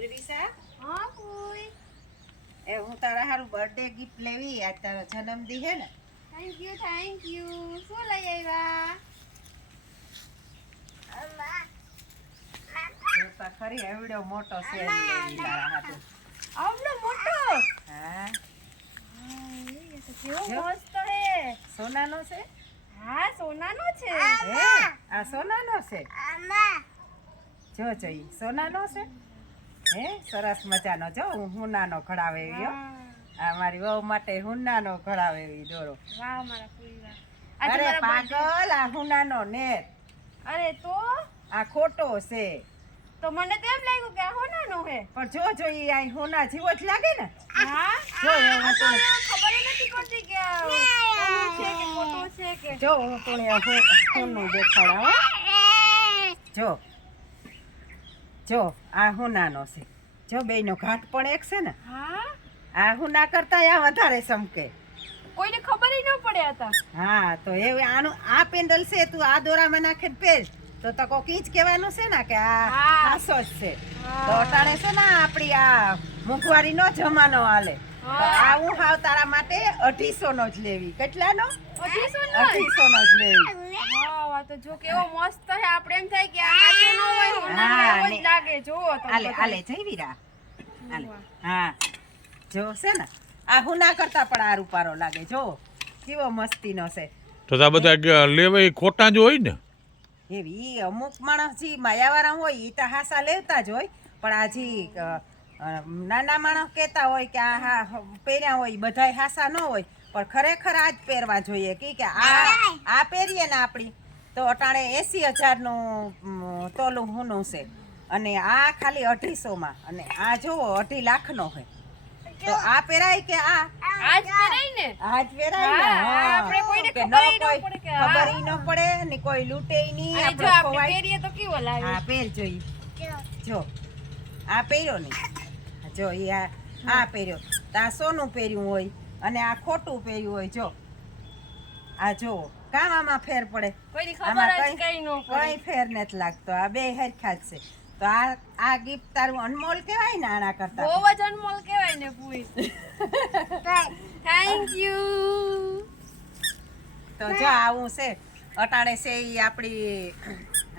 હા? કોઈ એ હું તારા હારું બર્થડે ગિફ્ટ લેવી આજ તારો જન્મદિન હે ને. થેન્ક યુ થેન્ક યુ શું લઈ આવ્યા? ખરી એવડો મોટો છે તારા આવડો મોટો? હા. કેવો મસ્ત હે. સોનાનો છે? હા સોનાનો છે. હે? આ સોનાનો છે? જો જઈ સોનાનો છે? હે? સરસ મજાનો જો હું. હુનાનો ઘડાવે એવી હો. આ મારી વહુ માટે હુનાનો ખડાવે એવી દોરો. વાહ મારા અરે પાગલ આ હુનાનો નેત. અરે તો? આ ખોટો છે. તો મને તો એમ લાગ્યું કે આ હોનાનો હે. પણ જો જો ઈ આ હોના જીવો જ લાગે ને. હા? જો હું આ તો ખબર નથી પડતી કે આ છે કે ખોટું છે કે જો હું તો હોનું દેખાડા હો. જો. જો આ હું નાનો છે. જો બેયનો ઘાટ પણ એક છે ને. હા? આ હુના કરતા આ વધારે સમકે. કોઈને ખબર ન પડે હતા હા તો એ આનું આ પેન્ડલ છે તું આ દોરામાં નાખીને પહેર તો તો કોક ઈ જ કહેવાનું છે ને કે આ હા. હાસો જ છે. તો અટાણે છે ને આપણી આ મોંઘવારીનો જમાનો હાલે. હા. આ હું હાવ તારા માટે અઢીસો નો જ લેવી. કેટલાનો? અઢીસો નો જ? નો લેવી. વાહ, તો જો કેવો મસ્ત છે. આપણે એમ થાય કે આ ન હોય લાગે જો આલે આલે જઈ વીરા. આલે હા. જો છે ને? આ હું ના કરતા પણ આ રૂપારો લાગે જો. કેવો મસ્તીનો છે. તો આ બધા લેવાય ખોટા જ હોય ને? એવી અમુક માણસ જી માયાવાળા હોય એ તો હાસા લેવતા જ હોય. પણ આ જી અ, અ, નાના માણસ કહેતા હોય કે આ હા પહેર્યા હોય બધાય હાસા ન હોય. પણ ખરેખર આ જ પહેરવા જોઈએ. કે કે આ આ પહેરીએ ને આપણી. તો અટાણે એસી હજારનું તોલું તોલું હુનું છે. અને આ ખાલી અઢીસોમાં. અને આ જુઓ અઢી લાખનો હોય. તો આ પહેરાય કે આ? આજ પહેરાય ને? આજ પહેરાય ને. આપણે કોઈને ખબર ન પડે કે ખબર ન પડે ને કોઈ લૂટે નહીં. આપણે આપણે પહેરીએ તો કેવો લાગે? હા પહેર જોઈ. જો. આ પહેર્યો ને જો એ આ આ પહેર્યો. તો આ સોનું પહેર્યું હોય અને આ ખોટું પહેર્યું હોય. જો. આ જો. કામ આમાં ફેર પડે? આમાં ખબર કઈ કઈ ફેર નથી લાગતો. આ બે હરખા જ છે. તો આ આ ગિફ્ટ તારું અનમોલ કહેવાય ને આના કરતા? બહુ જ અનમોલ કહેવાય ને પૂરી થેન્ક યુ તો જો આવું છે. અટાણે છે એ આપણી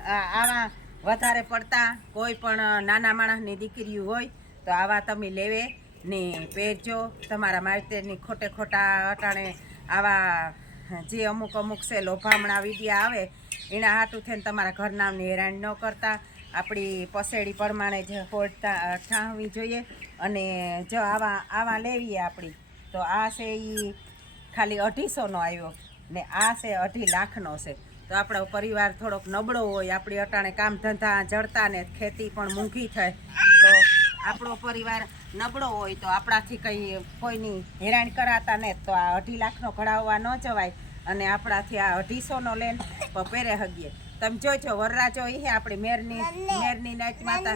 આવા વધારે પડતા કોઈ પણ નાના માણસની દીકરીઓ હોય તો આવા તમે લેવે ને પહેરજો. તમારા માટેની ખોટે ખોટા અટાણે આવા જે અમુક અમુક છે લોભામણા વિડિયા આવે એના હાટું થઈને તમારા ઘરનામની હેરાન ન કરતા. આપણી પસેડી પ્રમાણે જ હોડતા ઠાણવી જોઈએ અને જો આવા આવા લેવીએ આપણી, તો આ છે એ ખાલી અઢીસોનો આવ્યો ને આ છે અઢી લાખનો છે. તો આપણો પરિવાર થોડોક નબળો હોય, આપણી અટાણે કામ ધંધા જડતા ને ખેતી પણ મૂંઘી થાય, તો આપણો પરિવાર નબળો હોય તો આપણાથી કંઈ કોઈની હેરાન કરાતા ને તો આ અઢી લાખનો ઘડાવવા ન જવાય અને આપણાથી આ અઢીસોનો લેન પહેરે હગીએ. તમે જોજો વરરાજો એ આપણી મેરની મેરની નાઈટ માતા.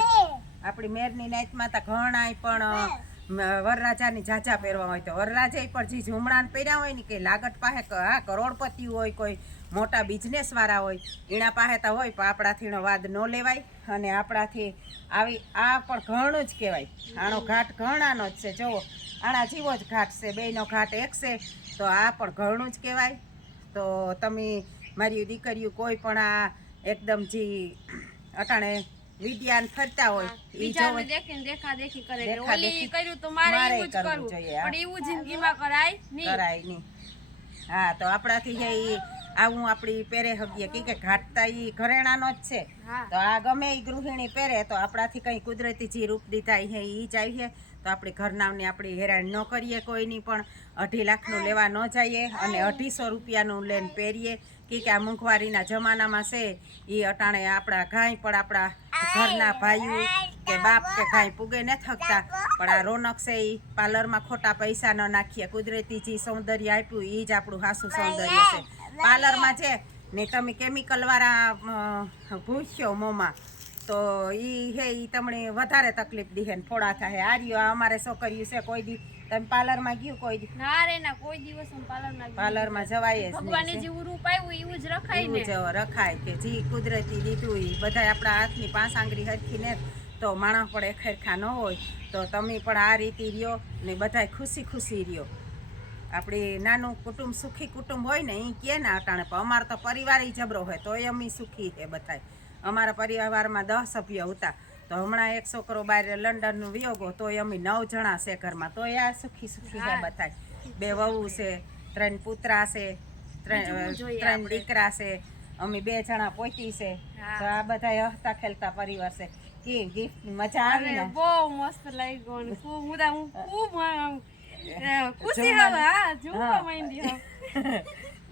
આપણી મેરની નાઈટ માતા ઘણાય પણ વરરાજાની જાજા પહેરવા હોય તો. વરરાજા પણ જે ઝુમડાને પહેર્યા હોય ને કે લાગટ પાસે હા કરોડપતિ હોય કોઈ મોટા બિઝનેસવાળા હોય એના પાસે તો હોય પણ આપણાથી એનો વાદ ન લેવાય. અને આપણાથી આવી આ પણ ઘણું જ કહેવાય. આનો ઘાટ ઘણાનો જ છે. જુઓ આણા જેવો જ ઘાટ છે. બેયનો ઘાટ એક છે તો આ પણ ઘણું જ કહેવાય. તો તમે મારી દીકરીઓ કોઈ પણ આ એકદમ જી અટાણે વિદ્યાન ફરતા હોય જોવે. દેખીને દેખા દેખી કરે ઓલી કર્યું તો મારે એવું જ કરવું જોઈએ. પણ એવું જિંદગીમાં કરાય નહીં. કરાય નહીં. હા તો આપણાથી જે આવું આપણી પહેરે હગીએ. કે કે ઘાટતા ઈ ઘરેણાનો જ છે. તો આ ગમે એ ગૃહિણી પહેરે તો આપણાથી કંઈ કુદરતી જે રૂપ દીધા છે એ જ આવીએ. તો આપણે ઘરનામને આપણી હેરાન ન કરીએ કોઈની પણ. અઢી લાખનું લેવા ન જઈએ અને અઢીસો રૂપિયાનું લઈને પહેરીએ. કે કે આ મોંઘવારીના જમાનામાં છે એ અટાણે આપણા કાંઈ પણ આપણા ઘરના ભાઈઓ કે બાપ કે કાંઈ પૂગે ન થકતા. પણ આ રોનક છે એ પાર્લરમાં ખોટા પૈસા ન નાખીએ. કુદરતી જે સૌંદર્ય આપ્યું એ જ આપણું હાસું સૌંદર્ય છે. પાર્લરમાં છે. ને તમે કેમિકલવાળા ભૂસ્યો મોંમાં. તો એ હે એ તમને વધારે તકલીફ દીહે ને ફોડા થાય. હાર્યો અમારે છોકરીયું છે કોઈ દી. તમે પાર્લરમાં ગયું કોઈ દી? ના રે ના કોઈ દિવસ હું પાર્લરમાં પાર્લરમાં જવાય જ ભગવાને જેવું રૂપ આવ્યું એવું જ રખાય ને. જ રખાય કે જી કુદરતી દીધું એ બધા આપણા હાથની પાંચ આંગળી હરખી ને તો માણસ પણ એખેરખા ન હોય. તો તમે પણ આ રીતે રહ્યો ને બધાય ખુશી ખુશી રહ્યો. આપણી નાનું કુટુંબ સુખી કુટુંબ હોય ને એ કે ને અટાણે પણ અમારો તો પરિવાર જબરો હોય તોય અમે સુખી છે બધાય. અમારા પરિવારમાં દસ સભ્યો હતા. તો હમણાં એક છોકરો બહાર લંડનનું વિયોગો તોય અમે નવ જણા છે ઘરમાં. તોય આ સુખી સુખી છે બધાય. બે વહુ છે ત્રણ પુત્રા છે ત્રણ ત્રણ દીકરા છે અમે બે જણા પોતી છે. તો આ બધા હસતા ખેલતા પરિવાર છે. કે ગિફ્ટ મજા આવી ને. બહુ મસ્ત લાગ્યો ગયો ખૂબ હું ખૂબ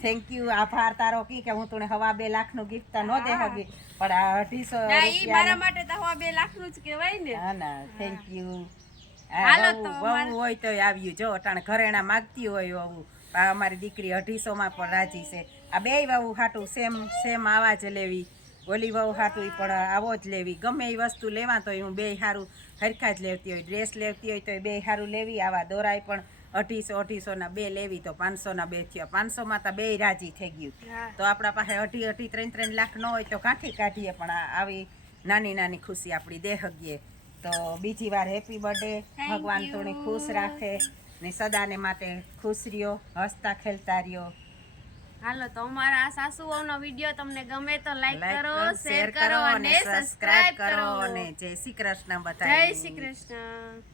થેન્ક યુ આભાર તારો કી કે હું તને હવા બે લાખનું ગિફ્ટ નો દે હગી પણ આ અઢીસો મારા માટે તો હવા બે લાખનું જ કહેવાય ને. હા ના થેન્ક યુ બહુ તો હોય તો આવ્યું. જો અટાણે ઘરેણા માગતી હોય આવું અમારી દીકરી અઢીસો માં પણ રાજી છે. આ બે વહુ હાટું સેમ સેમ આવા જ લેવી. ઓલી વહુ હાટું પણ આવો જ લેવી. ગમે એ વસ્તુ લેવા તો હું બે સારું હરખા જ લેતી હોય ડ્રેસ લેતી હોય તો બે સારું લેવી. આવા દોરાય પણ અઢીસો અઢીસોના બે લેવી તો પાંચસોના બે થયા. પાંચસોમાં તો બે રાજી થઈ ગયું. તો આપણા પાસે અઢી અઢી ત્રણ ત્રણ લાખ ન હોય તો કાંઠી કાઢીએ? પણ આવી નાની નાની ખુશી આપણી દે હગીએ તો બીજી વાર હેપી બર્થડે. ભગવાન you. ખુશ રાખે ને સદાને માટે ખુશ રહ્યો હસતા ખેલતા રહ્યો. હાલો તો અમારા આ સાસુઓનો વીડિયો તમને ગમે તો લાઈક કરો શેર કરો અને સબસ્ક્રાઇબ કરો અને જય શ્રી કૃષ્ણ જય શ્રી કૃષ્ણ.